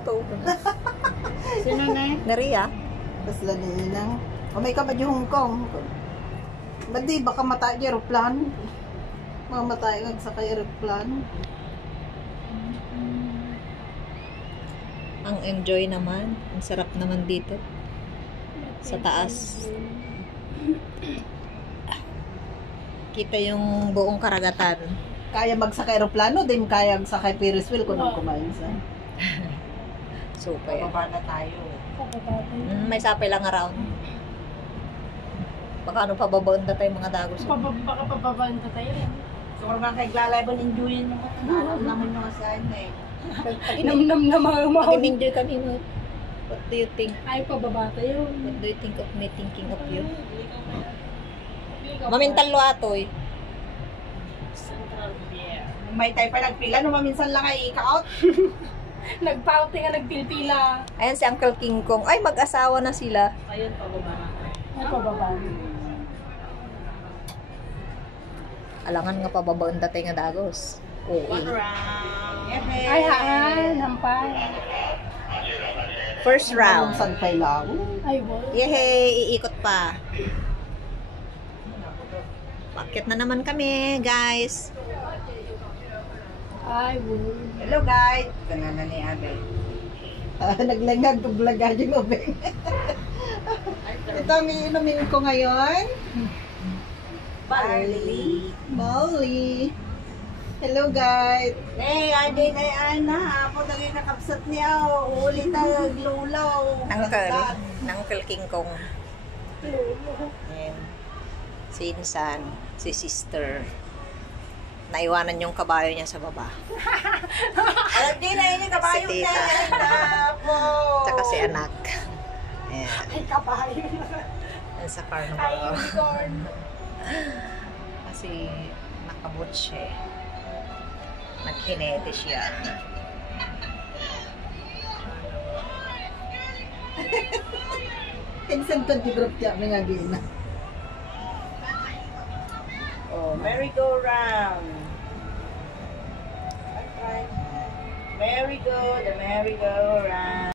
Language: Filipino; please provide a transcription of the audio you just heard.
To. Sino na eh? Naria? Tapos laninang. O may kabad yung Hong Kong. Ba't di baka matay yung aeroplano? Mamatay ka sa kay aeroplano. Ang enjoy naman. Ang sarap naman dito. Sa taas. Kita yung buong karagatan. Kaya magsakay aeroplano, din kaya magsakay Ferris wheel kung nung kumain sa. Super. Bababa na tayo. May sapay lang around. Baka ano pa babaon na tayo mga dagos. Baka pababaan na tayo rin. So, kung mga kaiglalabon, enjoyin mo. Alam naman yung asahan na eh. Inamnam na mga umahon. Mag-enjoy kami mo. What do you think? Ay, pababa tayo. What do you think of me thinking of you? Mamintalo atoy. May tayo pa nagpila, no maminsan lang ay ika-out. Nagpauting nga, nagpilpila. Ayan si Uncle King Kong. Ay, mag-asawa na sila. Ayun, pababa na. Ay, pababa. Alangan nga pababaon datay nga dagos. Oo. One round. Ay, haan, hampay. First round. Saan pa'y lago? Ay, boy. Yehey! Iikot pa. Bakit na naman kami, guys? Ay, boy. Hello guys. Kanana ni Abel. Naglangag, tuglaga yung ubeng. Ito ang iinumin ko ngayon. Barley. Molly. Hello guys. Hey, aday na yan na. Apo na rin nakapsat niya. Ulit na glulaw. Uncle King Kong. Ayan. Si Insan, si sister. Naiwanan yung kabayo niya sa baba. Alam din na yun yung kabayo Si na. tita. Apo. Tsaka si anak. Ayan. Ay, kabayo. Yan sa car Ay, na unicorn. Kasi nakabot siya. Naghinete siya. Instant ko di group niya, may ngagin na. Oh, merry-go-round. Merry-go, the merry-go-round.